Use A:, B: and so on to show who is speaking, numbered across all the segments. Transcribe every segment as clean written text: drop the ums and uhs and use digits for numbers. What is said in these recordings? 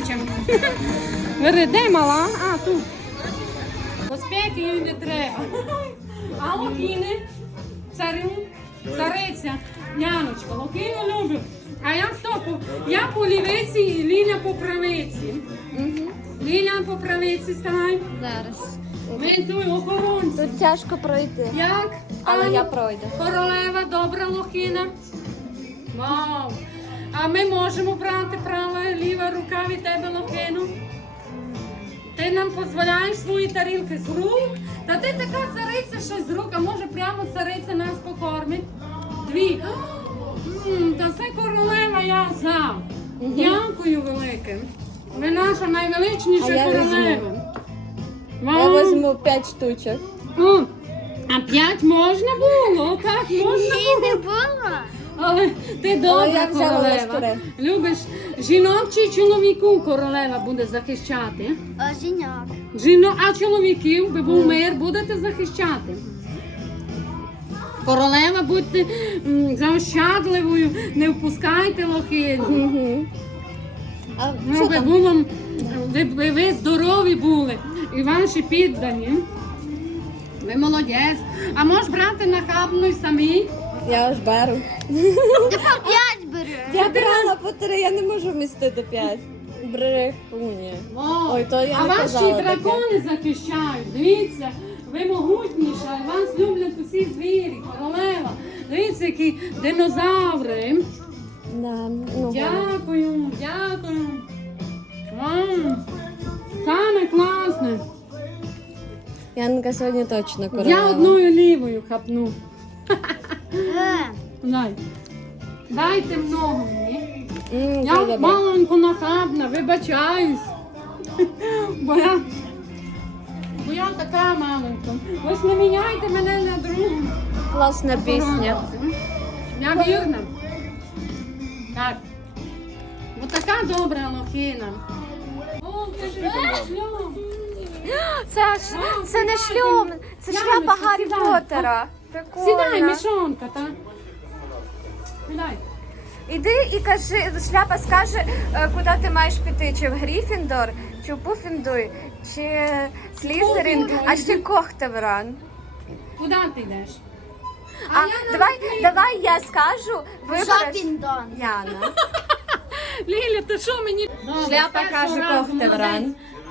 A: дівчам. Де мала? А, тут. Поспіхи їй не треба. А локіни? Царю? Цариця? Яночка, локіну люблю. А я хто? Я по лівиці і Ліля по правиці. Ліля по правиці, ставай.
B: Зараз.
A: Ми тут охоронці.
B: Тут тяжко пройти.
A: Як?
B: Але я пройду.
A: Королева, добра лохина. Вау! А ми можемо брати права і ліва рука від тебе лохину? Ти нам дозволяєш свої тарілки з рук? Та ти така цариця, що з рук, а може прямо цариця нас покормить? Дві. Та це королева, я за. Дякую велике. Ви наша найвеличніша королева.
B: Я візьму 5 штучок.
A: А 5 можна було? Так, можна було.
C: Не було.
A: Але ти добра королева. Любиш жінок чи чоловіків королева буде захищати?
C: Жінок.
A: А чоловіків, би був мир, будете захищати? Королева, будьте заощадливою, не впускайте лохину. Ви здорові були і ваші піддані. Ви молодець. А можеш брати нахабну й самі?
B: Я аж беру.
C: Ти по 5 бери.
B: Я брала по 3, я не можу вмістити 5. Брехуні. Ой, то я
A: а
B: не
A: ваші
B: казала
A: дракони захищають. Дивіться, ви могутніша, вас люблять усі звірі, королева. Дивіться, які динозаври.
B: Да,
A: Дякую, дякую. Саме класне.
B: Янка сьогодні точно королева.
A: Я одною лівою хапну. Дай. Дайте много мені. Я маленько нахабна, вибачаюсь. Бо я така маленька. Ви ж не міняйте мене на другу.
B: Класна пісня.
A: Я вірна. Так. Ось така добра лохина. О, це ж шльом.
B: Це не шльом, це шляпа Гаррі Поттера.
A: Сідай, мішонка, так? Сідай.
B: Іди і кажи, шляпа скаже, куди ти маєш піти, чи в Гріфіндор, чи в Пуффіндуй, чи Слізерин, а ще Кохтевран.
A: Куди ти йдеш?
B: Давай я скажу, вибереш
C: Шопіндон.
B: Яна.
A: Ліля, ти що мені?
B: Шляпа каже Кохтевран.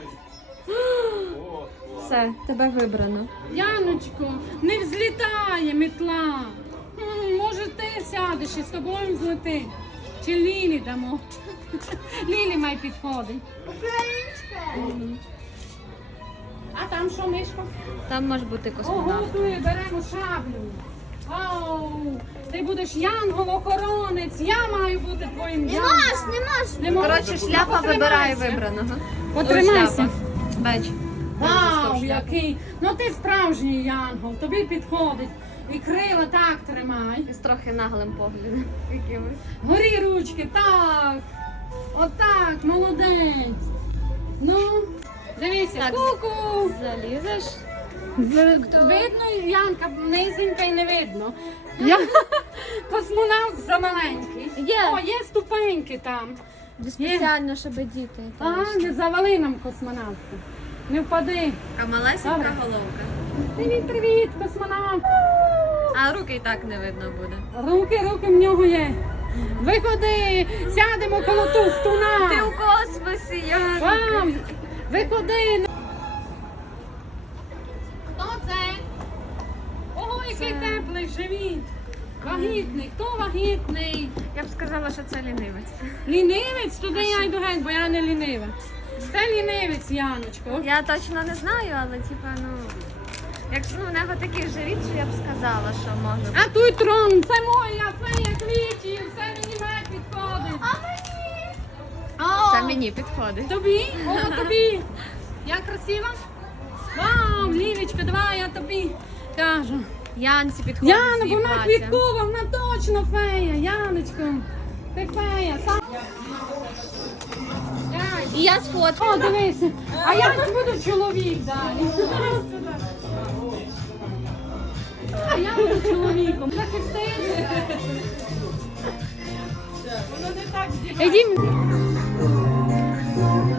B: Все, тебе вибрано.
A: Яночко, не взлітає метла. Може ти сядеш і з тобою взлетить. Чи Лілі дамо? Лілі має підходить.
C: Українська.
A: А там що, Мишко?
B: Там може бути космонавт.
A: Ого, тут беремо шаблю. Вау! Ти будеш янгол-охоронець, я маю бути твоїм
C: Не
A: янголом.
C: можеш.
A: Не можеш.
B: Коротше, шляпа вибирає вибраного.
A: Потримайся.
B: Бач.
A: Вау, який! Ну ти справжній янгол, тобі підходить. І крила так тримай.
B: З трохи наглим поглядом якимось.
A: Горі ручки, так. Отак, молодець. Ну, дивися,
B: Так.
A: ку-ку.
B: Залізеш.
A: Видно, Янка низенька і не видно. Космонавт замаленький.
B: Є.
A: О, є ступеньки там.
B: Спеціально, щоб діти.
A: Не завали нам космонавту. Не впади.
B: А малесенька
A: Добре.
B: головка.
A: Привіт, привіт, космонавт.
B: А руки і так не видно буде.
A: Руки в нього є. Виходи, сядемо коло товстуна.
B: Ти у космосі, Яна.
A: Вам, виходи. Хто це? Ого, який теплий живіт. Вагітний. Хто вагітний?
B: Я б сказала, що це лінивець.
A: Лінивець? Туди я йду геть, бо я не лінива. Це лінивець, Яночко.
B: Я точно не знаю, але типа, якщо в нього такий живіт, що я б сказала, що може.
A: А тут трон, це моя фея квітів, це мені не підходить.
C: А мені?
B: Це мені підходить.
A: Тобі? О, тобі. Я красива? Вау, Лілечка, давай я тобі кажу.
B: Янці підходить.
A: Яна,
B: свій
A: вона
B: плаття.
A: квіткова, вона точно фея. Яночко, ти фея.
B: І я сфоткаю.
A: О, дивися. А я не буду чоловік далі. А я буду чоловіком. Захистити. Воно не так здійснює.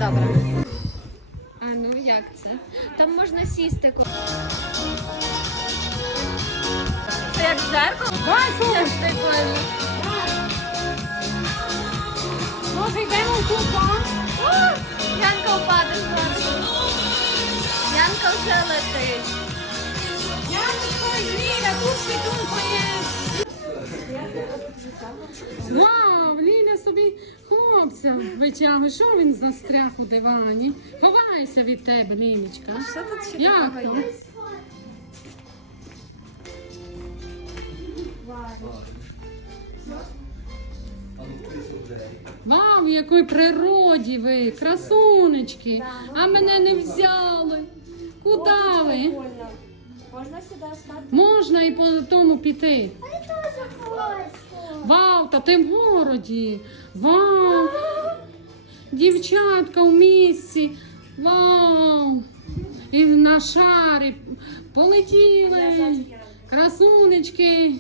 B: Добре. А ну як це? Там можна сісти. Це як зеркало?
A: Бачу!
B: Прикольно.
A: Може йдемо в купа?
B: Янка впаде зараз. Янка вже летить.
A: Яночко, Ліля, тут світунко є. Вау, Ліля собі хлопця витягує. Що він застряг у дивані? Ховайся від тебе, Ліночка.
B: Що тут ще
A: Як
B: такого
A: там?
B: є?
A: Вау, в якій природі ви, красунечки. А мене не взяли. Куди ви?
B: Можна сюди стати?
A: Можна і по тому піти.
C: Я теж хочу.
A: Вау, та ти в городі. Вау. Дівчатка в місці. Вау. І на шарі полетіли. Красунечки.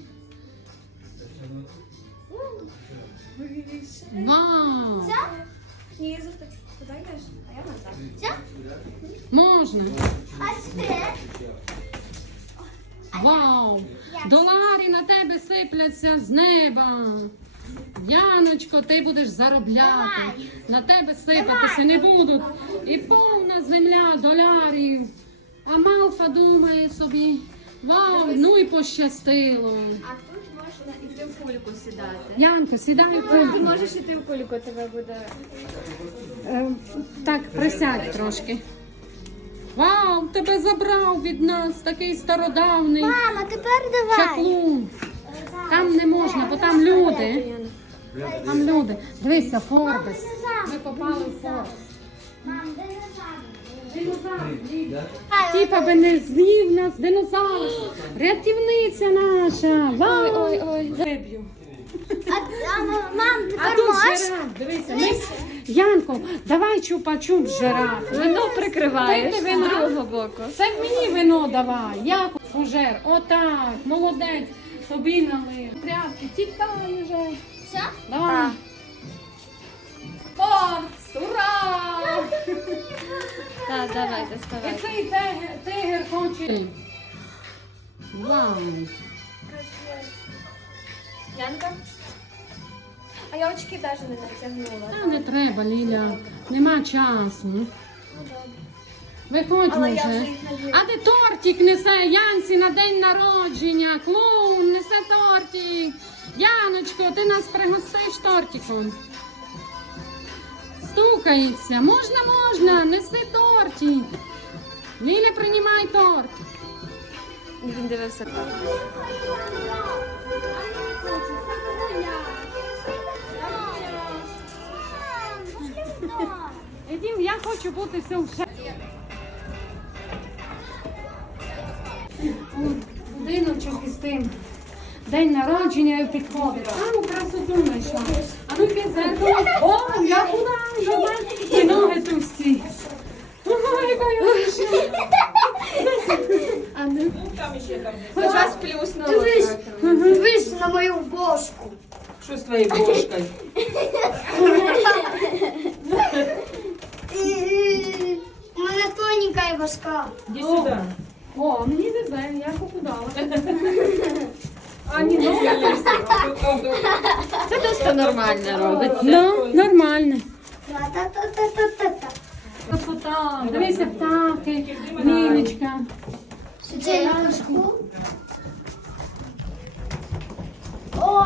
A: Вау.
B: Ні, зустріч. Туди йдеш, а я назад.
C: Це?
A: Можна.
C: А це?
A: Вау. Долари на тебе сипляться з неба. Яночко, ти будеш заробляти. На тебе сипатися не будуть. І повна земля доларів. А Малфа думає собі, вау, ну і пощастило.
B: А тут можна іти в кульку сідати.
A: Янко, сідай в
B: Ти
A: кульку.
B: можеш іти в кульку, тебе буде.
A: Так, присядь трошки. Вау, тебе забрав від нас такий стародавний
C: Мама, тепер давай.
A: чаклун. Там не можна, бо там люди. Там люди. Дивися, Форбес. Ми попали в Форбес.
C: Мам, де назад?
A: Динозавр. Тіпа би не з'їв нас, динозавр. Рятівниця наша. Вау.
B: Ой.
A: Виб'ю.
C: Мам,
A: А
C: тепер
A: тут
C: можеш?
A: жираф, дивися. Янко, давай чупа-чуп з жираф.
B: Вино прикриваєш
A: Ти
B: з
A: вина?
B: другого боку.
A: Це мені вино давай. Я фужер. Отак. Молодець. Тобі налив. Тряпки, тікай вже.
C: Все?
A: Давай. Форбс, ура!
B: Так, давай,
A: І
B: доставай.
A: цей тигр хоче. Вау.
B: Янка? А я очки навіть не натягнула.
A: Та не треба, Ліля. Нема часу. Виходь
B: Але я
A: може.
B: вже їх наділа.
A: А де тортик несе Янці на день народження? Клоун несе тортик. Яночко, ти нас пригостиш тортиком. Стукається. Можна, неси тортик. Ліля, приймай торт.
B: Він дивився.
A: Ідім, я хочу бути сюжет. Будиночок із тим. День народження підходить. Саму красоту знайшла. А ну під зеркало. О, я худа, і ноги товсті. Ой, яка я смішна.
B: А ну. Хоч раз плюснула.
C: Дивись. Дивись на мою бошку.
D: Що з твоєю бошкою?
C: У мене тоненька башка.
D: Іди сюди.
A: О, мені везе, я похудала. А ні, ну,
B: Це досить нормально робиться.
A: ну, нормально.
C: Та-та-та-та-та-та.
A: Красота. Дивися, птахи, Лілечка.
C: Це на башку. О!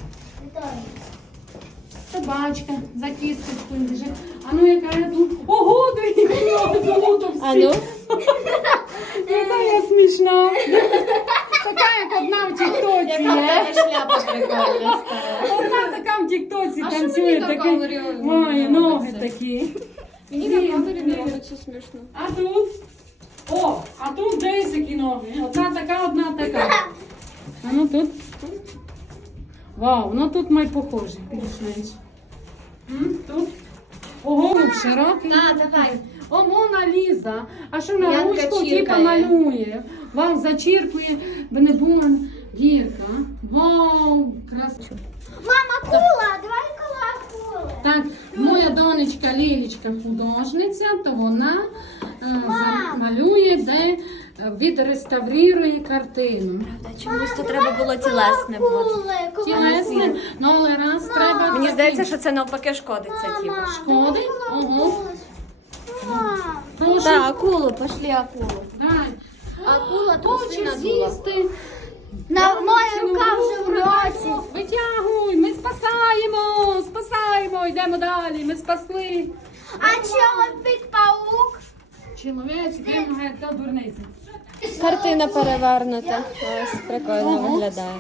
A: Собачка за кісточкою лежить. А ну яка я тут. Ого, дивіться, тут всі.
B: А ну?
A: Яка я смішна. Така, як одна в тіктоці є.
B: шляпа прикольна стала.
A: Одна така в тіктоці
B: А що
A: танцює,
B: мені на
A: такі
B: камері
A: має
B: не
A: ноги
B: робиться?
A: такі.
B: Мені на камері не робиться смішно.
A: А тут? О, а тут Дейсики ноги. Одна така. А ну тут. Вау, ну тут май похоже, більш-менш. Тут. Ого, голуб широкий.
B: Так, давай.
A: О, Мона Ліза. А що на
B: Янка
A: ручку типа
B: чіркає.
A: малює? Вау, зачіркує, би не була дірка. Вау, красиво.
C: Мама, кула! Давай кола кули.
A: Так, моя донька. донечка Лілічка художниця, то вона малює, де відреставрує картину.
B: Чомусь то треба було тілесне бути.
A: Тілесне, ну але раз треба.
B: Мені здається, що це навпаки шкодиться тілу.
A: Шкодить? Ого. Прошу.
B: Так, акулу, пошли акулу.
A: Дай.
B: Акула
A: Хочеш
B: трусина дула.
A: з'їсти?
C: Моя рука вже в році.
A: Витягуй, ми спасаємо, йдемо далі, ми спасли.
C: А чоловік паук?
A: Чоловік, йдемо геть до дурниці.
B: Картина перевернута. Ось прикольно виглядає.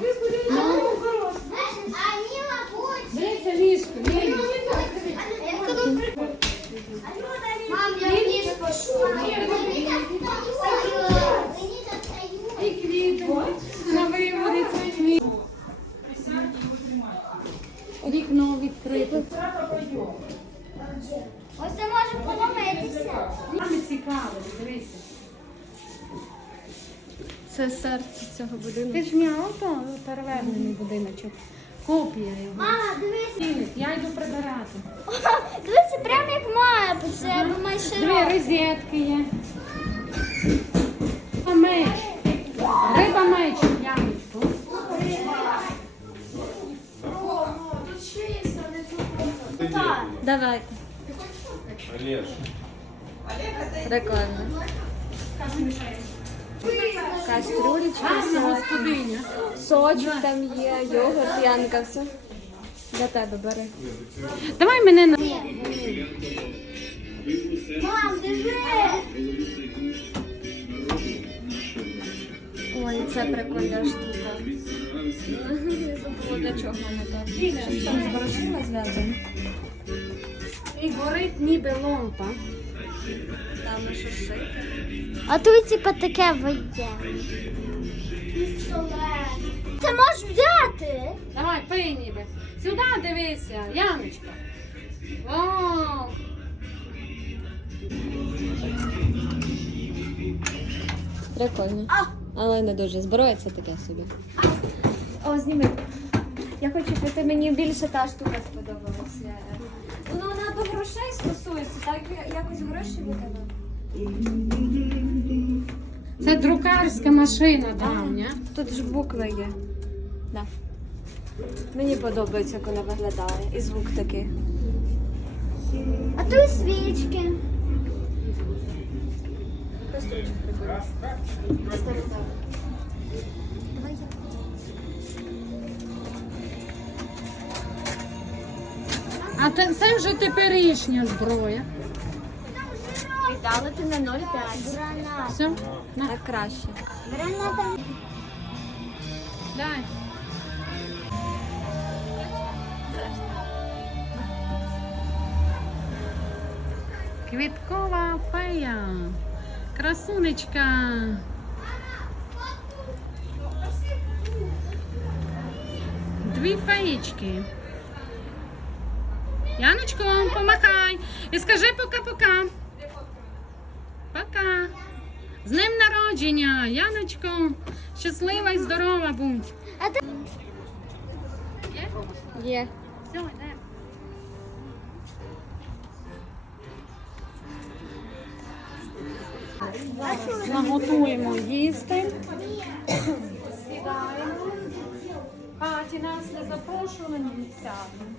A: Дивіться ліжко, Лілі.
C: Мам, я вниз пошла.
A: І квіти на виворі цвітні. Вікно відкрите.
C: Ось це може поломитися.
A: Нам цікаво, дивися.
B: Це серце цього будинку.
A: Ти ж м'яв то перевернений будиночок. Копія його.
C: Мама, дивись.
A: Стінець, я йду прибирати.
C: Дивися, прямо як має, бо це майже
A: Дві розетки є. Меч. Риба меч, ямочку.
B: Давайте.
E: Олеж.
B: Прикольно. Кастрюлечка,
A: Гарна господиня.
B: сочок там є, йогурт, Янка, все. Для тебе бери.
A: Давай мене на...
C: Мам, диви.
B: Ой, це прикольна штука. Я забула, для чого вона так. Щось там з грошима зв'язано.
A: І горить ніби лампа.
B: Там на що шити.
C: А тут типа таке вийде. Це можеш взяти.
A: Давай, пий ніби. Сюди дивися, Яночка. Вау.
B: Прикольно. Але не дуже. Зброя це таке собі. О, зніми. Я хочу піти, мені більше та штука сподобалася. Вона до грошей стосується, так якось гроші виконала.
A: Це друкарська машина давня.
B: Тут ж букви є. Да. Мені подобається, як вона виглядає. І звук такий.
C: А тут свічки.
A: А це вже теперішня зброя.
B: Віддали ти на 0,5.
C: Граната.
A: Все? На.
B: Так краще.
C: Граната.
A: Дай. Квіткова фея. Красунечка. Дві феєчки. Яночко, помахай. І скажи пока-пока. Пока. З днем народження, Яночко. Щаслива і здорова будь. Є?
B: Є.
A: Все, йдемо. Наготуємо їсти. Сідаємо. Хаті нас не запрошували, не сядемо.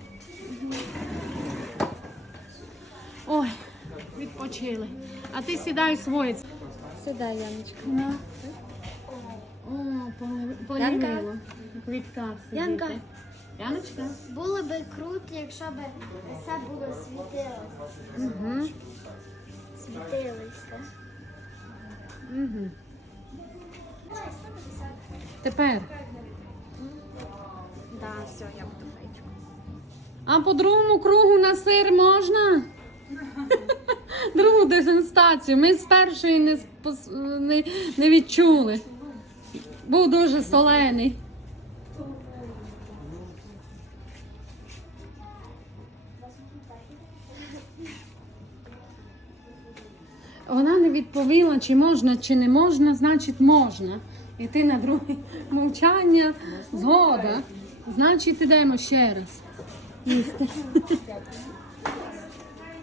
A: Ой, відпочили. А ти сідай своє.
B: Сідай, Яночка.
A: На. О, полівило. Квіткар сидіти.
C: Янка.
A: Яночка?
C: Було би круто, якщо б все було світилося.
A: Угу.
C: Світилося.
A: Угу. Тепер.
B: Да, все, я буду фейчку.
A: А по другому кругу на сир можна? Другу дегустацію. Ми з першої не відчули. Був дуже солений. Вона не відповіла, чи можна, чи не можна, значить можна. І ти на друге мовчання, згода. Значить, ідемо ще раз. Їсти.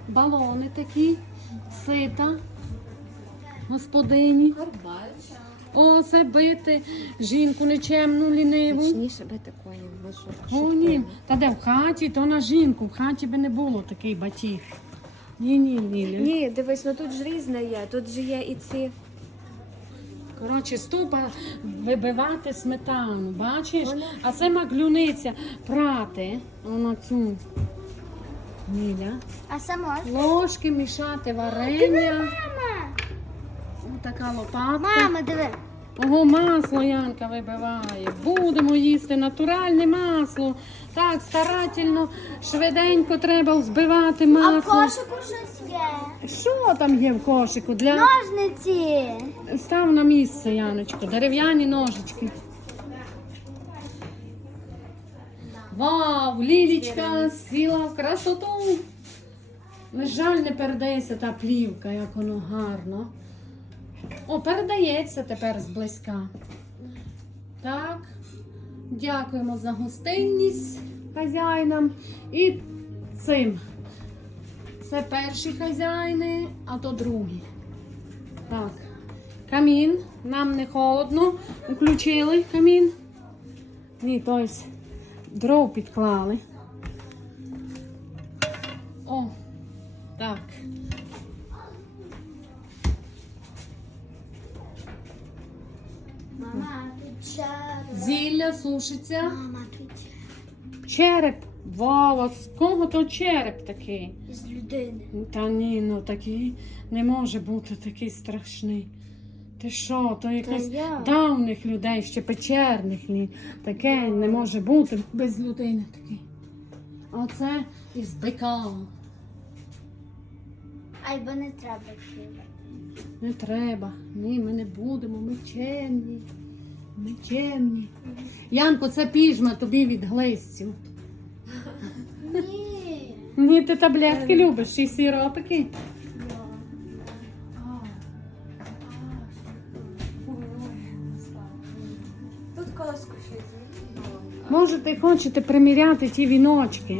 A: балони такі, сита, господині. О, це бити жінку нечемну, ліниву.
B: Точніше бити коням. Ви що,
A: О, ні. Та де в хаті, то на жінку. В хаті би не було такий батіг. Ні, Ліля.
B: Ні, дивись, ну тут ж різне є. Тут же є і ці.
A: Коротше, ступа вибивати сметану, бачиш? А це маглюниця прати. Вона цю. Ліля.
C: А сама?
A: Ложки мішати варення.
C: Мама!
A: Ось така лопатка.
C: Мама, диви.
A: Ого, масло Янка вибиває. Будемо їсти натуральне масло. Так, старательно, швиденько треба збивати
C: А в
A: масло.
C: кошику щось є.
A: Що там є в кошику?
C: Ножниці.
A: Став на місце, Яночко, дерев'яні ножички. Вау, Лілічка сіла в красоту. На жаль, не передається та плівка, як воно гарно. О, передається тепер зблизька. Так, дякуємо за гостинність хазяїнам і цим. Це перші хазяїни, а то другі. Так, камін, нам не холодно, включили камін. Ні, тобто дров підклали. О, так.
C: Мама, тут череп.
A: Зілля сушиться.
C: Мама, тут
A: Череп. Вау, а з кого то череп такий?
C: з людини.
A: Та ні, ну такий не може бути такий страшний. Ти що, то якось
C: як?
A: давних людей, ще печерних. Таке не може бути без людини такий. А оце із бика.
C: Ай, бо не треба хіба.
A: Не треба. Ні, ми не будемо, ми чемні. Ми чемні. Янко, це піжма тобі від глистів.
C: Ні.
A: Ні, ти таблетки любиш і сиропики.
B: Тут колоску ще є.
A: Може, ти хочете приміряти ті віночки?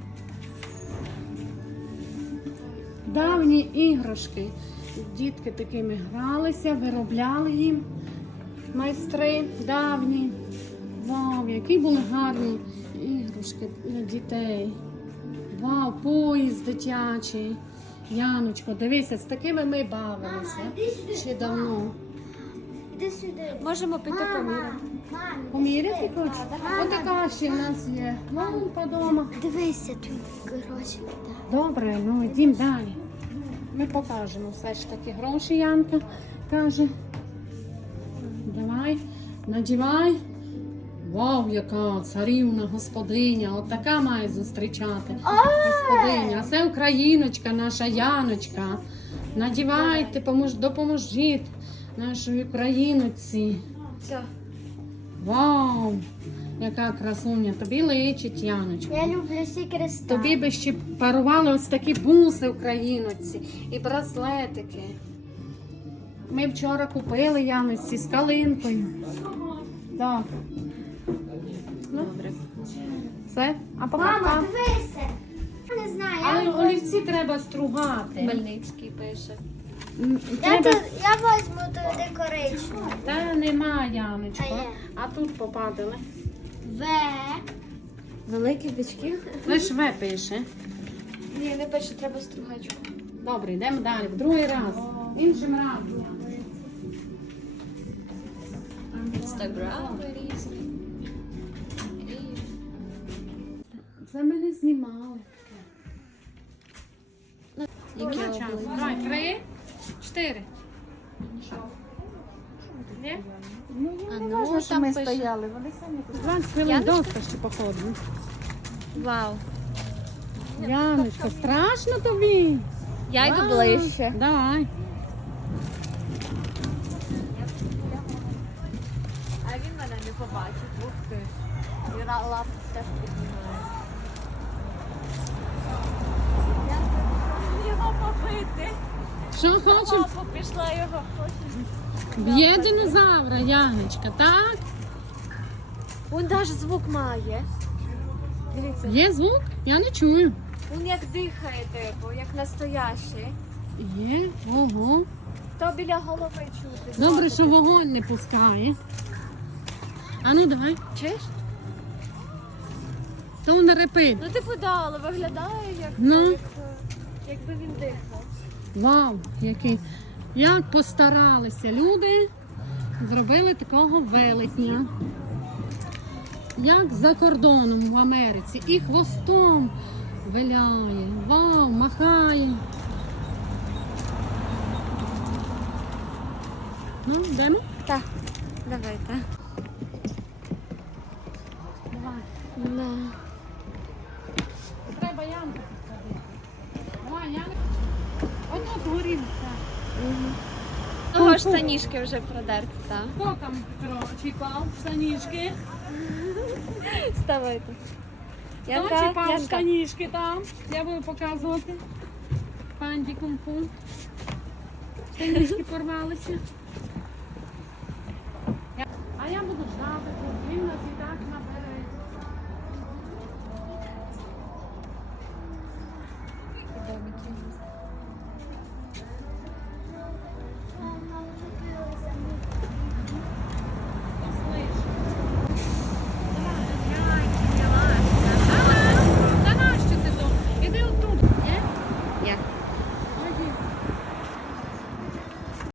A: Давні іграшки. Дітки такими гралися, виробляли їм майстри давні. Вау, які були гарні іграшки для дітей. Вау, поїзд дитячий. Яночко, дивися, з такими ми бавилися ще давно.
C: Іди сюди.
B: Можемо піти поміряти.
C: Мама,
A: Поміряти хочеш? Отака ще в нас є лампа вдома.
C: дивися тут гроші.
A: Добре, ну йдемо далі. Ми покажемо все ж таки гроші, Янка каже. Давай, надівай. Вау, яка царівна господиня. От така має зустрічати господиня. А це україночка, наша Яночка. Надівайте, допоможіть нашій україноці.
B: Все.
A: Вау, яка красуня. Тобі личить, Яночка.
C: Я люблю всі кристали.
A: Тобі би ще парували ось такі буси україноці і браслетики. Ми вчора купили Яночці з калинкою. Так.
B: Добре.
A: Все? А
C: Мама,
A: пока.
C: дивися. Я не знаю,
A: Але
C: я,
A: олівці треба стругати.
B: Хмельницький пише.
A: Треба...
C: я возьму туди коричневу.
A: Та нема, Яночко.
C: А є.
A: А тут попадали.
C: В.
B: Великих бичків?
A: Лиш В пише.
B: Ні, не пише, треба стругачку.
A: Добре, йдемо далі. В другий раз. Іншим разом.
B: Інстаграми різні.
A: Це ми не знімали.
B: Які
A: Час.
B: обличчя?
A: Давай, 3, 4. Є?
B: А ну, там пише.
A: 20 хвилин довго ще походимо.
B: Вау.
A: Яночка, страшно тобі?
B: Я йду
A: Вау.
B: ближче.
A: Давай.
B: А він мене не побачить. Ух ти. І лапу теж піднімає. Я хочу його побити.
A: Що хочемо?
B: Папа пішла його хоче.
A: Б'є динозавра, Яночка, так?
B: Він навіть звук має. Дивіться.
A: Є звук? Я не чую.
B: Він як дихає, типу, як настоящий.
A: Є, ого.
B: То біля голови чути.
A: Добре, що вогонь не пускає. А ну давай.
B: Чуєш?
A: То вона репить.
B: Ну типу да, але виглядає як,
A: Ну.
B: якби він дихав.
A: Вау, який. Як постаралися люди, зробили такого велетня. Як за кордоном в Америці. І хвостом виляє. Вау, махає. Ну, йдемо?
B: Так, давайте.
A: Давай.
B: Да.
A: Треба ямку посадити. Давай, ямку. Отут горілка.
B: Того штанішки вже продерти, так.
A: Хто там чіпав штанішки?
B: Ставайте.
A: Хто чіпав штанішки там? Я буду показувати. Панді кунг-фу. Штанішки порвалися. А я буду ждати, тут він нас і так набере.
B: Домики.